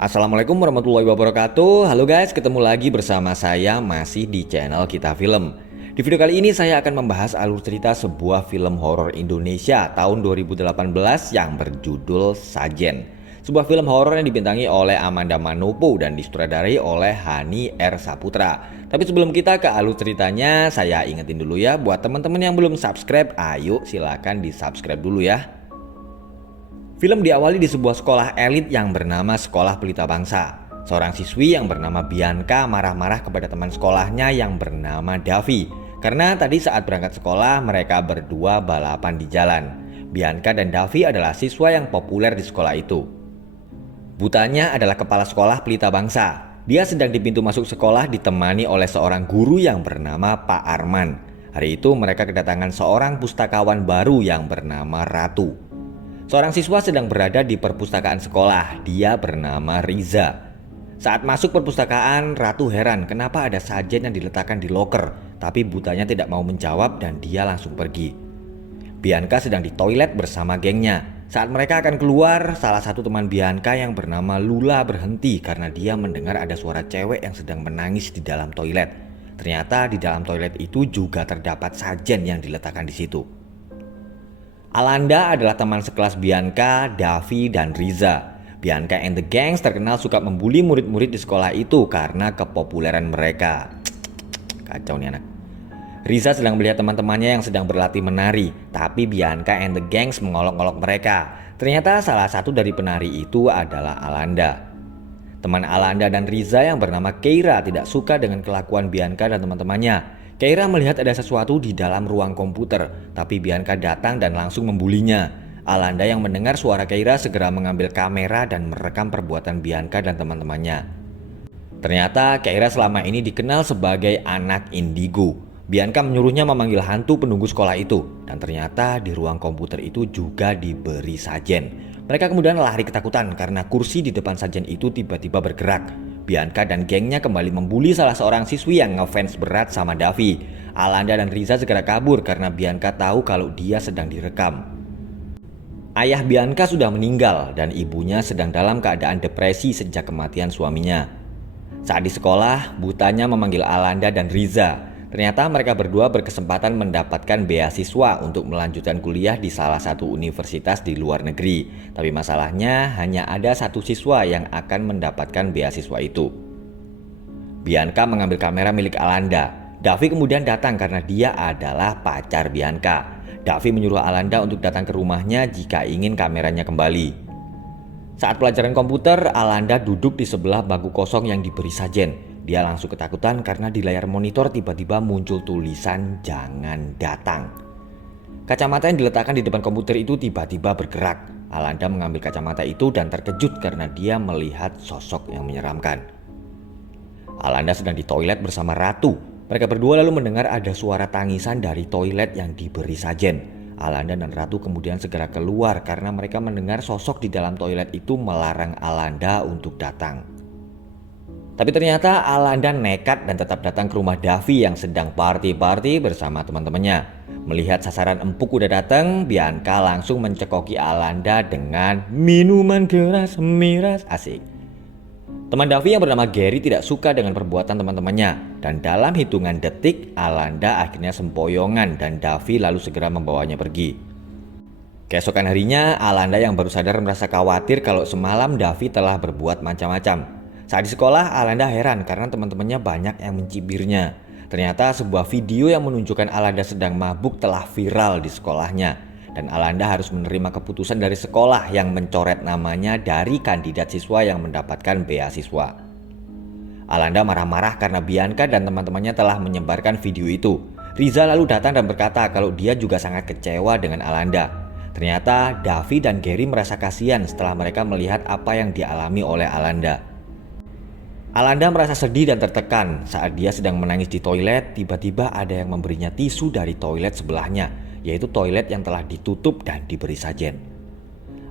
Assalamualaikum warahmatullahi wabarakatuh. Halo guys, ketemu lagi bersama saya masih di channel Kita Film. Di video kali ini saya akan membahas alur cerita sebuah film horor Indonesia tahun 2018 yang berjudul Sajen. Sebuah film horor yang dibintangi oleh Amanda Manopo dan disutradarai oleh Hani R. Saputra. Tapi sebelum kita ke alur ceritanya, saya ingetin dulu ya buat teman-teman yang belum subscribe, ayo silakan di subscribe dulu ya. Film diawali di sebuah sekolah elit yang bernama Sekolah Pelita Bangsa. Seorang siswi yang bernama Bianca marah-marah kepada teman sekolahnya yang bernama Davi. Karena tadi saat berangkat sekolah mereka berdua balapan di jalan. Bianca dan Davi adalah siswa yang populer di sekolah itu. Butanya adalah kepala sekolah Pelita Bangsa. Dia sedang di pintu masuk sekolah ditemani oleh seorang guru yang bernama Pak Arman. Hari itu mereka kedatangan seorang pustakawan baru yang bernama Ratu. Seorang siswa sedang berada di perpustakaan sekolah, dia bernama Riza. Saat masuk perpustakaan, Ratu heran kenapa ada sajen yang diletakkan di loker, tapi butanya tidak mau menjawab dan dia langsung pergi. Bianca sedang di toilet bersama gengnya. Saat mereka akan keluar, salah satu teman Bianca yang bernama Lula berhenti karena dia mendengar ada suara cewek yang sedang menangis di dalam toilet. Ternyata di dalam toilet itu juga terdapat sajen yang diletakkan di situ. Alanda adalah teman sekelas Bianca, Davi, dan Riza. Bianca and the Gangs terkenal suka membuli murid-murid di sekolah itu karena kepopuleran mereka. Kacau nih anak. Riza sedang melihat teman-temannya yang sedang berlatih menari, tapi Bianca and the Gangs mengolok-olok mereka. Ternyata salah satu dari penari itu adalah Alanda. Teman Alanda dan Riza yang bernama Keira tidak suka dengan kelakuan Bianca dan teman-temannya. Keira melihat ada sesuatu di dalam ruang komputer, tapi Bianca datang dan langsung membulinya. Alanda yang mendengar suara Keira segera mengambil kamera dan merekam perbuatan Bianca dan teman-temannya. Ternyata Keira selama ini dikenal sebagai anak indigo. Bianca menyuruhnya memanggil hantu penunggu sekolah itu, dan ternyata di ruang komputer itu juga diberi sajen. Mereka kemudian lari ketakutan karena kursi di depan sajen itu tiba-tiba bergerak. Bianca dan gengnya kembali membuli salah seorang siswi yang ngefans berat sama Davi. Alanda dan Riza segera kabur karena Bianca tahu kalau dia sedang direkam. Ayah Bianca sudah meninggal dan ibunya sedang dalam keadaan depresi sejak kematian suaminya. Saat di sekolah, butanya memanggil Alanda dan Riza. Ternyata mereka berdua berkesempatan mendapatkan beasiswa untuk melanjutkan kuliah di salah satu universitas di luar negeri. Tapi masalahnya hanya ada satu siswa yang akan mendapatkan beasiswa itu. Bianca mengambil kamera milik Alanda. Davi kemudian datang karena dia adalah pacar Bianca. Davi menyuruh Alanda untuk datang ke rumahnya jika ingin kameranya kembali. Saat pelajaran komputer, Alanda duduk di sebelah bangku kosong yang diberi sajen. Dia langsung ketakutan karena di layar monitor tiba-tiba muncul tulisan "Jangan datang". Kacamata yang diletakkan di depan komputer itu tiba-tiba bergerak. Alanda mengambil kacamata itu dan terkejut karena dia melihat sosok yang menyeramkan. Alanda sedang di toilet bersama Ratu. Mereka berdua lalu mendengar ada suara tangisan dari toilet yang diberi sajen. Alanda dan Ratu kemudian segera keluar karena mereka mendengar sosok di dalam toilet itu melarang Alanda untuk datang. Tapi ternyata Alanda nekat dan tetap datang ke rumah Davi yang sedang party-party bersama teman-temannya. Melihat sasaran empuk udah datang, Bianca langsung mencekoki Alanda dengan minuman keras miras. Asik. Teman Davi yang bernama Gary tidak suka dengan perbuatan teman-temannya. Dan dalam hitungan detik, Alanda akhirnya sempoyongan dan Davi lalu segera membawanya pergi. Keesokan harinya, Alanda yang baru sadar merasa khawatir kalau semalam Davi telah berbuat macam-macam. Saat di sekolah, Alanda heran karena teman-temannya banyak yang mencibirnya. Ternyata sebuah video yang menunjukkan Alanda sedang mabuk telah viral di sekolahnya. Dan Alanda harus menerima keputusan dari sekolah yang mencoret namanya dari kandidat siswa yang mendapatkan beasiswa. Alanda marah-marah karena Bianca dan teman-temannya telah menyebarkan video itu. Riza lalu datang dan berkata kalau dia juga sangat kecewa dengan Alanda. Ternyata Davi dan Gary merasa kasihan setelah mereka melihat apa yang dialami oleh Alanda. Alanda merasa sedih dan tertekan saat dia sedang menangis di toilet. Tiba-tiba ada yang memberinya tisu dari toilet sebelahnya, yaitu toilet yang telah ditutup dan diberi sajen.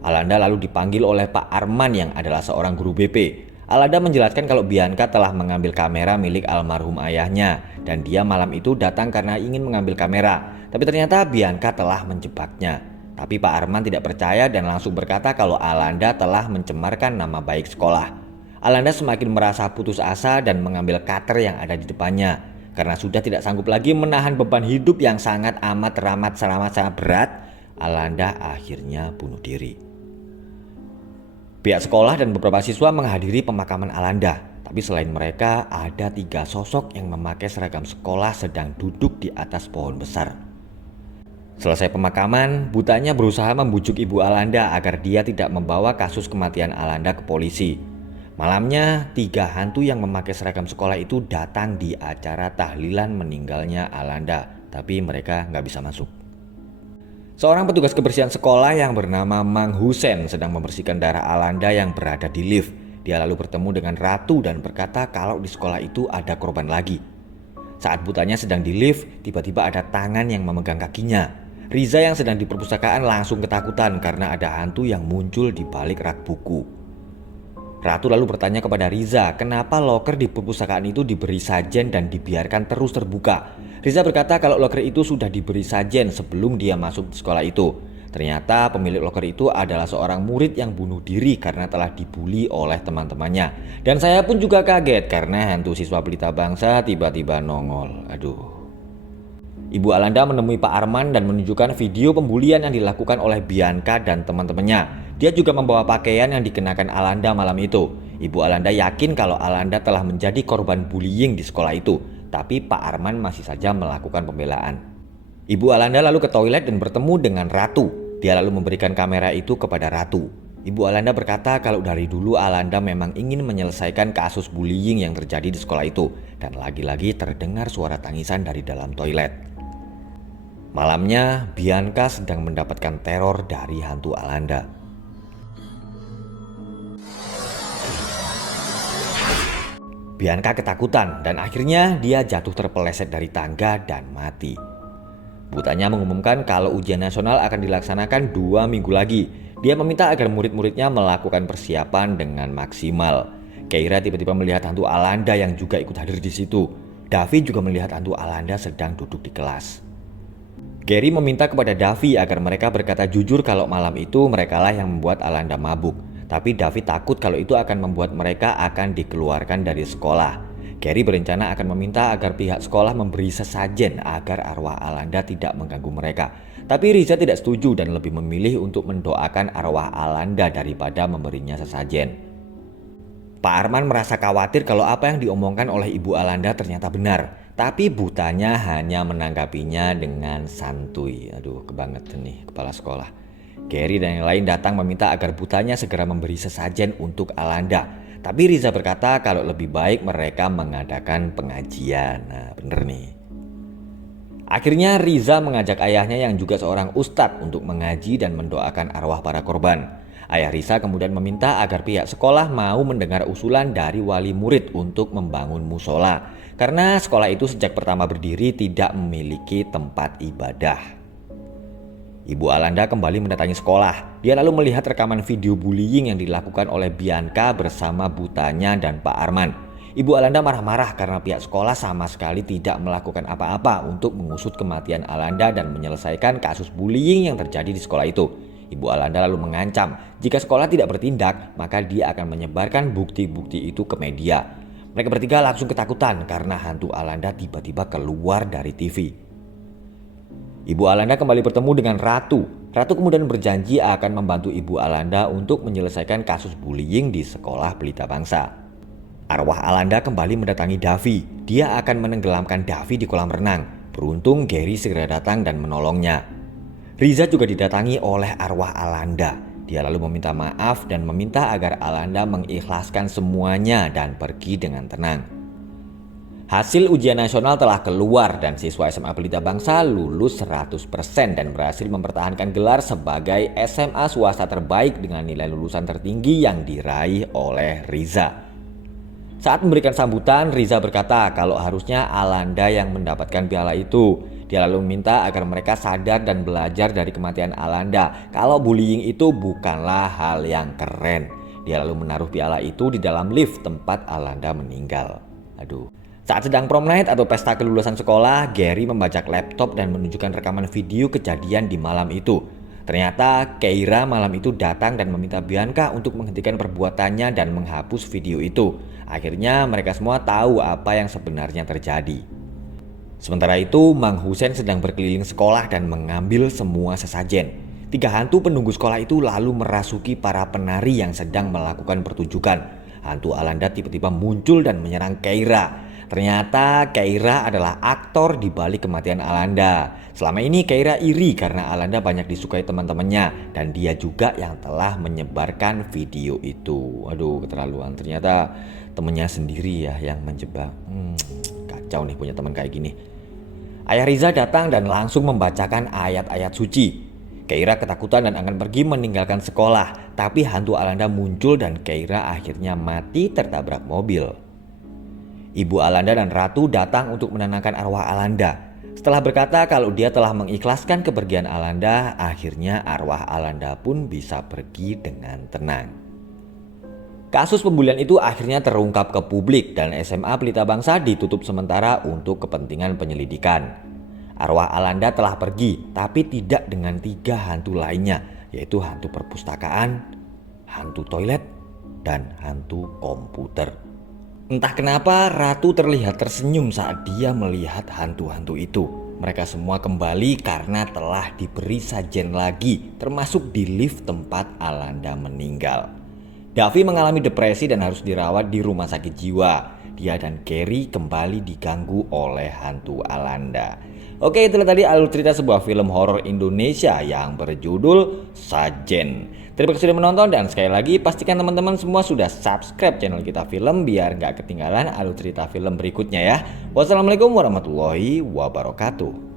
Alanda lalu dipanggil oleh Pak Arman yang adalah seorang guru BP. Alanda menjelaskan kalau Bianca telah mengambil kamera milik almarhum ayahnya dan dia malam itu datang karena ingin mengambil kamera. Tapi ternyata Bianca telah menjebaknya. Tapi Pak Arman tidak percaya dan langsung berkata kalau Alanda telah mencemarkan nama baik sekolah. Alanda semakin merasa putus asa dan mengambil cutter yang ada di depannya. Karena sudah tidak sanggup lagi menahan beban hidup yang sangat sangat berat, Alanda akhirnya bunuh diri. Pihak sekolah dan beberapa siswa menghadiri pemakaman Alanda. Tapi selain mereka, ada 3 sosok yang memakai seragam sekolah sedang duduk di atas pohon besar. Selesai pemakaman, Butanya berusaha membujuk ibu Alanda agar dia tidak membawa kasus kematian Alanda ke polisi. Malamnya, 3 hantu yang memakai seragam sekolah itu datang di acara tahlilan meninggalnya Alanda, tapi mereka nggak bisa masuk. Seorang petugas kebersihan sekolah yang bernama Mang Husen sedang membersihkan darah Alanda yang berada di lift. Dia lalu bertemu dengan Ratu dan berkata kalau di sekolah itu ada korban lagi. Saat Butanya sedang di lift, tiba-tiba ada tangan yang memegang kakinya. Riza yang sedang di perpustakaan langsung ketakutan karena ada hantu yang muncul di balik rak buku. Ratu lalu bertanya kepada Riza, kenapa loker di perpustakaan itu diberi sajen dan dibiarkan terus terbuka. Riza berkata kalau loker itu sudah diberi sajen sebelum dia masuk di sekolah itu. Ternyata pemilik loker itu adalah seorang murid yang bunuh diri karena telah dibully oleh teman-temannya. Dan saya pun juga kaget karena hantu siswa Pelita Bangsa tiba-tiba nongol. Aduh. Ibu Alanda menemui Pak Arman dan menunjukkan video pembulian yang dilakukan oleh Bianca dan teman-temannya. Dia juga membawa pakaian yang dikenakan Alanda malam itu. Ibu Alanda yakin kalau Alanda telah menjadi korban bullying di sekolah itu. Tapi Pak Arman masih saja melakukan pembelaan. Ibu Alanda lalu ke toilet dan bertemu dengan Ratu. Dia lalu memberikan kamera itu kepada Ratu. Ibu Alanda berkata kalau dari dulu Alanda memang ingin menyelesaikan kasus bullying yang terjadi di sekolah itu. Dan lagi-lagi terdengar suara tangisan dari dalam toilet. Malamnya, Bianca sedang mendapatkan teror dari hantu Alanda. Bianca ketakutan dan akhirnya dia jatuh terpeleset dari tangga dan mati. Butanya mengumumkan kalau ujian nasional akan dilaksanakan 2 minggu lagi. Dia meminta agar murid-muridnya melakukan persiapan dengan maksimal. Keira tiba-tiba melihat hantu Alanda yang juga ikut hadir di situ. Davi juga melihat hantu Alanda sedang duduk di kelas. Gary meminta kepada Davi agar mereka berkata jujur kalau malam itu merekalah yang membuat Alanda mabuk. Tapi Davi takut kalau itu akan membuat mereka akan dikeluarkan dari sekolah. Gary berencana akan meminta agar pihak sekolah memberi sesajen agar arwah Alanda tidak mengganggu mereka. Tapi Riza tidak setuju dan lebih memilih untuk mendoakan arwah Alanda daripada memberinya sesajen. Pak Arman merasa khawatir kalau apa yang diomongkan oleh Ibu Alanda ternyata benar. Tapi Butanya hanya menanggapinya dengan santuy. Aduh, kebangetan nih kepala sekolah. Gary dan yang lain datang meminta agar Butanya segera memberi sesajen untuk Alanda. Tapi Riza berkata kalau lebih baik mereka mengadakan pengajian. Nah, bener nih. Akhirnya Riza mengajak ayahnya yang juga seorang ustadz untuk mengaji dan mendoakan arwah para korban. Ayah Riza kemudian meminta agar pihak sekolah mau mendengar usulan dari wali murid untuk membangun musola. Karena sekolah itu sejak pertama berdiri tidak memiliki tempat ibadah. Ibu Alanda kembali mendatangi sekolah. Dia lalu melihat rekaman video bullying yang dilakukan oleh Bianca bersama Butanya dan Pak Arman. Ibu Alanda marah-marah karena pihak sekolah sama sekali tidak melakukan apa-apa untuk mengusut kematian Alanda dan menyelesaikan kasus bullying yang terjadi di sekolah itu. Ibu Alanda lalu mengancam jika sekolah tidak bertindak maka dia akan menyebarkan bukti-bukti itu ke media. Mereka bertiga langsung ketakutan karena hantu Alanda tiba-tiba keluar dari TV. Ibu Alanda kembali bertemu dengan Ratu. Ratu kemudian berjanji akan membantu Ibu Alanda untuk menyelesaikan kasus bullying di sekolah Pelita Bangsa. Arwah Alanda kembali mendatangi Davi. Dia akan menenggelamkan Davi di kolam renang. Beruntung Gary segera datang dan menolongnya. Riza juga didatangi oleh arwah Alanda. Dia lalu meminta maaf dan meminta agar Alanda mengikhlaskan semuanya dan pergi dengan tenang. Hasil ujian nasional telah keluar dan siswa SMA Pelita Bangsa lulus 100% dan berhasil mempertahankan gelar sebagai SMA swasta terbaik dengan nilai lulusan tertinggi yang diraih oleh Riza. Saat memberikan sambutan, Riza berkata kalau harusnya Alanda yang mendapatkan piala itu. Dia lalu meminta agar mereka sadar dan belajar dari kematian Alanda kalau bullying itu bukanlah hal yang keren. Dia lalu menaruh piala itu di dalam lift tempat Alanda meninggal. Aduh. Saat sedang prom night atau pesta kelulusan sekolah, Gary membajak laptop dan menunjukkan rekaman video kejadian di malam itu. Ternyata Keira malam itu datang dan meminta Bianca untuk menghentikan perbuatannya dan menghapus video itu. Akhirnya mereka semua tahu apa yang sebenarnya terjadi. Sementara itu, Mang Hussein sedang berkeliling sekolah dan mengambil semua sesajen. 3 hantu penunggu sekolah itu lalu merasuki para penari yang sedang melakukan pertunjukan. Hantu Alanda tiba-tiba muncul dan menyerang Keira. Ternyata Keira adalah aktor di balik kematian Alanda. Selama ini Keira iri karena Alanda banyak disukai teman-temannya dan dia juga yang telah menyebarkan video itu. Aduh, keterlaluan. Ternyata temennya sendiri ya yang menjebak. Kacau nih punya teman kayak gini. Ayah Riza datang dan langsung membacakan ayat-ayat suci. Keira ketakutan dan akan pergi meninggalkan sekolah, tapi hantu Alanda muncul dan Keira akhirnya mati tertabrak mobil. Ibu Alanda dan Ratu datang untuk menenangkan arwah Alanda. Setelah berkata kalau dia telah mengikhlaskan kepergian Alanda, akhirnya arwah Alanda pun bisa pergi dengan tenang. Kasus pembulian itu akhirnya terungkap ke publik dan SMA Pelita Bangsa ditutup sementara untuk kepentingan penyelidikan. Arwah Alanda telah pergi, tapi tidak dengan 3 hantu lainnya, yaitu hantu perpustakaan, hantu toilet, dan hantu komputer. Entah kenapa Ratu terlihat tersenyum saat dia melihat hantu-hantu itu. Mereka semua kembali karena telah diberi sajen lagi, termasuk di lift tempat Alanda meninggal. Davi mengalami depresi dan harus dirawat di rumah sakit jiwa. Dia dan Carrie kembali diganggu oleh hantu Alanda. Oke, itulah tadi alur cerita sebuah film horor Indonesia yang berjudul Sajen. Terima kasih sudah menonton dan sekali lagi pastikan teman-teman semua sudah subscribe channel Kita Film biar gak ketinggalan alur cerita film berikutnya ya. Wassalamualaikum warahmatullahi wabarakatuh.